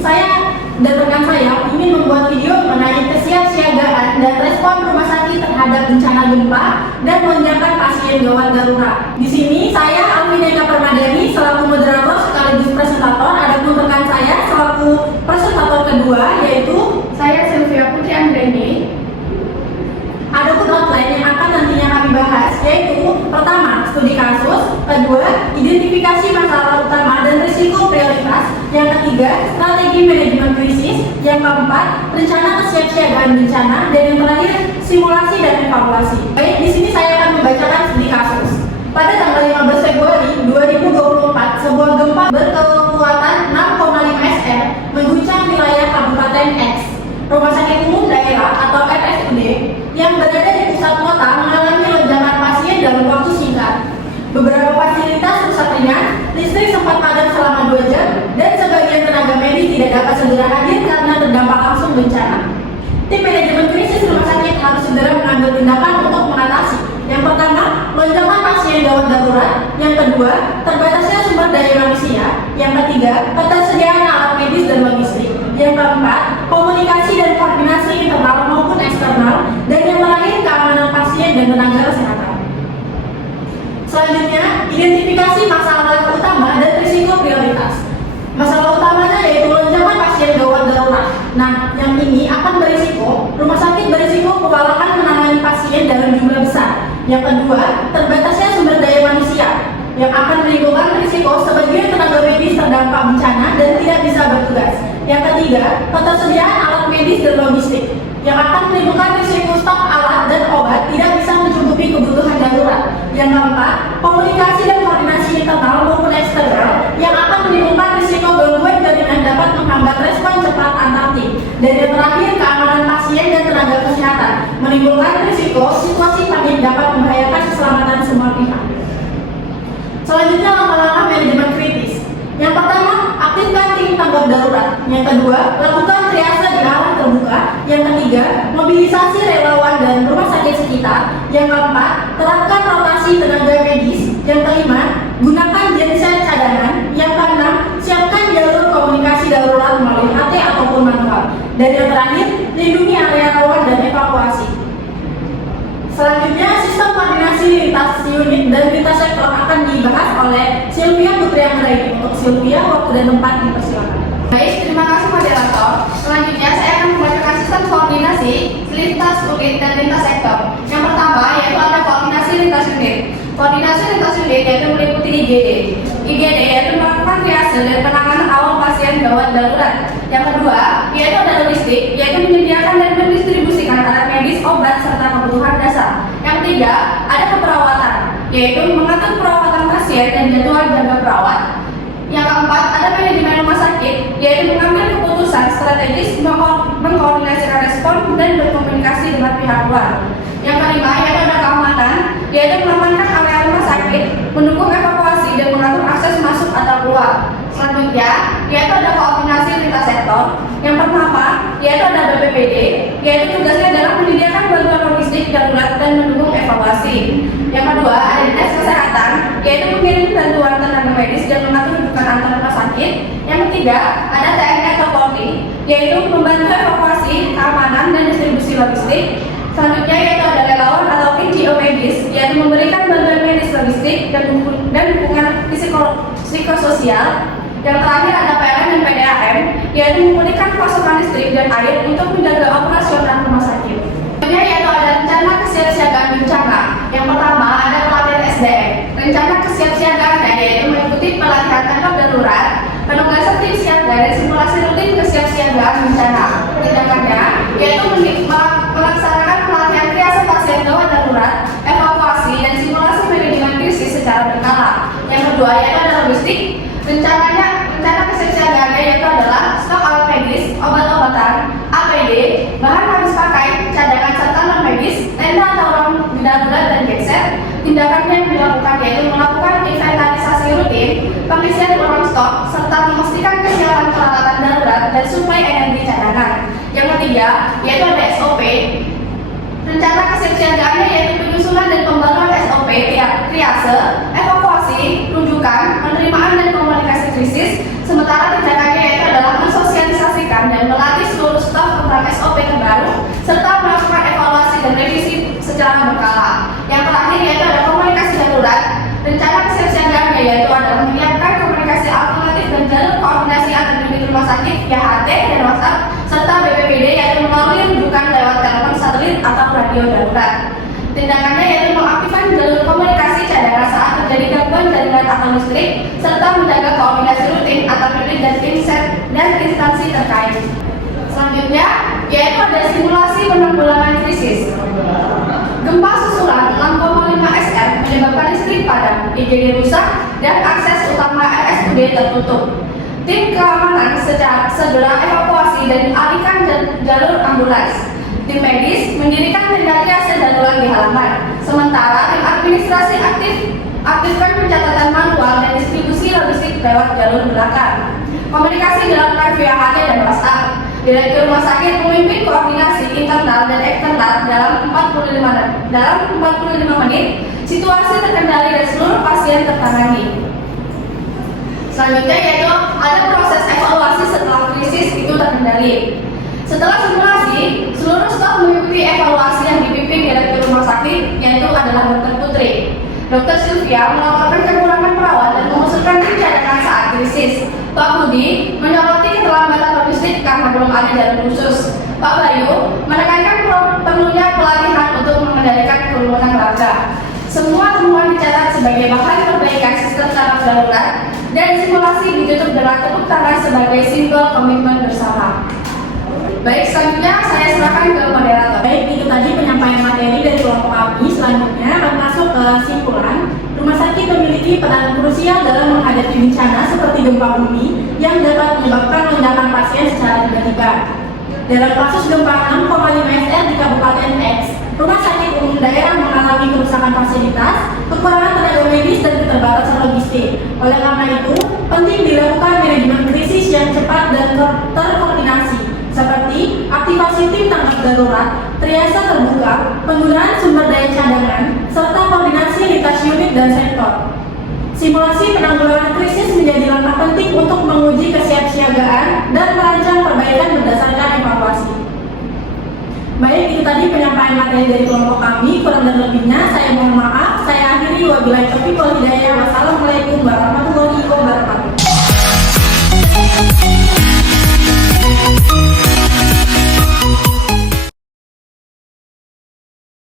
saya dan rekan saya ingin membuat video mengenai kesiapsiagaan dan respon rumah sakit terhadap bencana gempa dan lonjakan pasien gawat darurat. Di sini saya Alvineka Permadani selaku moderator sekaligus presentator, adapun rekan saya selaku presentator kedua yaitu saya Sylvia Putri Anggreni. Adapun outline yang akan nantinya kami bahas yaitu pertama, studi kasus, kedua, identifikasi masalah utama dan risiko prioritas, yang ketiga, strategi manajemen krisis, yang keempat, rencana kesiapsiagaan bencana, dan yang terakhir, simulasi dan evaluasi. Baik, di sini saya akan membacakan studi kasus. Pada tanggal 15 Februari 2024, sebuah gempa berkekuatan 6,5 SR mengguncang wilayah Kabupaten X. Rumah Sakit Umum Daerah atau RSUD yang berada di pusat kota mengalami lonjakan pasien dalam waktu singkat. Beberapa fasilitas rusak ringan, listrik sempat padam selama 2 jam, dan sebagian tenaga medis tidak dapat segera hadir karena terdampak langsung bencana. Tim manajemen krisis rumah sakit harus segera mengambil tindakan untuk mengatasi. Yang pertama, lonjakan pasien gawat darurat. Yang kedua, terbatasnya sumber daya manusia. Yang ketiga, ketersediaan alat medis dan logistik. Yang keempat, komunikasi dan koordinasi internal maupun eksternal. Dan yang terakhir, keamanan pasien dan tenaga kesehatan. Selanjutnya, identifikasi masalah utama dan risiko prioritas. Masalah utamanya yaitu lonjakan pasien gawat darurat. Nah, yang ini akan berisiko, rumah sakit berisiko kewalahan menangani pasien dalam jumlah besar. Yang kedua, terbatasnya sumber daya manusia yang akan menimbulkan risiko sebagian tenaga medis terdampak bencana dan tidak bisa bertugas. Yang ketiga, ketersediaan alat medis dan logistik yang akan menimbulkan risiko stok alat dan obat tidak bisa mencukupi kebutuhan darurat. Yang keempat, komunikasi dan koordinasi internal maupun eksternal yang akan menimbulkan risiko gangguan jaringan dapat menghambat respon cepat antar tim. Dan yang terakhir, keamanan pasien dan tenaga kesehatan menimbulkan risiko situasi panik dapat membahayakan keselamatan semua pihak. Selanjutnya, langkah-langkah manajemen kritis. Yang pertama, aktifkan tim tanggap darurat. Yang kedua, lakukan triase di arah terbuka. Yang ketiga, mobilisasi relawan dan rumah sakit sekitar. Yang keempat, terapkan rotasi tenaga medis. Yang kelima, gunakan genset cadangan. Yang keenam, siapkan jalur komunikasi darurat melalui HT ataupun manual. Dan yang terakhir, lindungi area rawan dan evakuasi. Selanjutnya, sistem koordinasi lintas unit dan lintas sektor akan dibahas oleh Sylvia Putri Anggreni. Untuk Sylvia, waktu dan tempat dipersilakan. Baik, terima kasih moderator. Selanjutnya saya akan membacakan sistem koordinasi lintas unit dan lintas sektor. Yang pertama yaitu ada koordinasi lintas unit. Koordinasi lintas unit yaitu meliputi IGD. IGD yaitu melakukan triase dan penanganan awal pasien gawat darurat. Yang kedua yaitu ada logistik, yaitu menyediakan dan mendistribusikan alat medis, obat serta kebutuhan dasar. Yang ketiga ada keperawatan, yaitu mengatur perawatan pasien dan jadwal jaga perawat. Yang keempat, ada manajemen rumah sakit, yaitu mengambil keputusan strategis, mengkoordinasikan respon, dan berkomunikasi dengan pihak luar. Yang kelima, yaitu ada keamanan, yaitu mengamankan area rumah sakit, mendukung evakuasi, dan mengatur akses masuk atau keluar. Selanjutnya, yaitu ada koordinasi lintas sektor. Yang pertama, yaitu ada BPPD, yaitu tugasnya adalah menyediakan bantuan logistik darurat dan mendukung evakuasi. Yang kedua, ada dinas kesehatan, yaitu mengirim bantuan tenaga medis dan mengatur rujukan antar rumah sakit. Yang ketiga, ada TNI atau Polri, yaitu membantu evakuasi, keamanan, dan distribusi logistik. Selanjutnya yaitu ada relawan atau NGO medis, yaitu memberikan bantuan medis logistik dan dukungan psikososial. Yang terakhir ada PLN dan PDAM, yaitu memulihkan pasokan listrik dan air untuk menjaga operasional rumah sakit. Selanjutnya yaitu ada rencana kesiapsiagaan bencana. Yang pertama ada pelatihan SDM. Rencana kesiapsiagaan yaitu meliputi pelatihan tanggap darurat, penugasan tim siaga dan simulasi rutin kesiapsiagaan bencana. Tindakannya yaitu melaksanakan pelatihan triase pasien gawat darurat, evakuasi dan simulasi manajemen krisis secara berkala. Yang kedua yaitu ada logistik. Rencana kesiapsiagaannya yaitu adalah stok alat medis, obat-obatan, APD, bahan habis pakai, cadangan serta non medis, tenda atau ruang darurat dan genset. Tindakannya yang dilakukan yaitu melakukan inventarisasi rutin, pengisian ulang stok, serta memastikan kesiapan peralatan darurat dan suplai energi cadangan. Yang ketiga yaitu ada SOP. Rencana kesiapsiagaannya yaitu penyusunan dan pembaruan SOP, triase, evakuasi, rujukan, penerimaan dan komunikasi krisis. Sementara tindakannya yaitu adalah mensosialisasikan secara berkala. Yang terakhir yaitu ada komunikasi darurat. Rencana kesiapsiagaannya yaitu adalah menyiapkan komunikasi alternatif dan jalur koordinasi antar unit rumah sakit via HT dan WhatsApp serta BPBD yaitu melalui rujukan lewat telepon satelit atau radio darurat. Tindakannya yaitu mengaktifkan jalur komunikasi cadangan saat terjadi gangguan jaringan atau listrik serta menjaga koordinasi rutin antar unit dan instansi terkait. Selanjutnya yaitu ada simulasi penanggulangan krisis. Gempa susulan 6,5 SR menyebabkan listrik padam, IGD rusak, dan akses utama RSUD tertutup. Tim keamanan segera evakuasi dan alihkan jalur ambulans. Tim medis mendirikan tenda triase darurat di halaman. Sementara tim administrasi aktifkan pencatatan manual dan distribusi logistik lewat jalur belakang. Komunikasi dilakukan via HT dan WhatsApp. Direktur rumah sakit memimpin koordinasi internal dan eksternal dalam 45 menit. Situasi terkendali dan seluruh pasien tertangani. Selanjutnya yaitu ada proses evaluasi setelah krisis itu terkendali. Setelah simulasi, seluruh staf mengikuti evaluasi yang dipimpin direktur rumah sakit yaitu adalah Dr. Putri. Dr. Sylvia melaporkan kekurangan perawat dan mengusulkan tim cadangan saat krisis. Pak Budi menyoroti keterlambatan logistik karena belum ada jalur khusus. Pak Bayu menekankan perlunya pelatihan untuk mengendalikan kerumunan warga. Semua temuan dicatat sebagai bahan perbaikan sistem saraf darurat dan simulasi ditutup dengan tepuk tangan sebagai simbol komitmen bersama. Baik, selanjutnya saya serahkan ke moderator. Baik, itu tadi penyampaian materi dari kelompok kami. Selanjutnya akan masuk ke kesimpulan. Rumah sakit memiliki peran krusial dalam menghadapi bencana seperti gempa bumi yang dapat menyebabkan lonjakan pasien secara tiba-tiba. Dalam kasus gempa 6,5 SR di Kabupaten X, Rumah Sakit Umum Daerah mengalami kerusakan fasilitas, kekurangan tenaga medis dan keterbatasan logistik. Oleh karena itu, penting dilakukan manajemen krisis yang cepat dan terkoordinasi, seperti aktivasi tim tanggap darurat, triase terbuka, penggunaan sumber daya cadangan, serta koordinasi lintas unit dan sektor. Simulasi penanggulangan krisis menjadi langkah penting untuk menguji kesiapsiagaan dan merancang perbaikan berdasarkan evaluasi. Baik, itu tadi penyampaian materi dari kelompok kami. Kurang dan lebihnya saya mohon maaf. Saya akhiri wabillahi taufiq wal hidayah.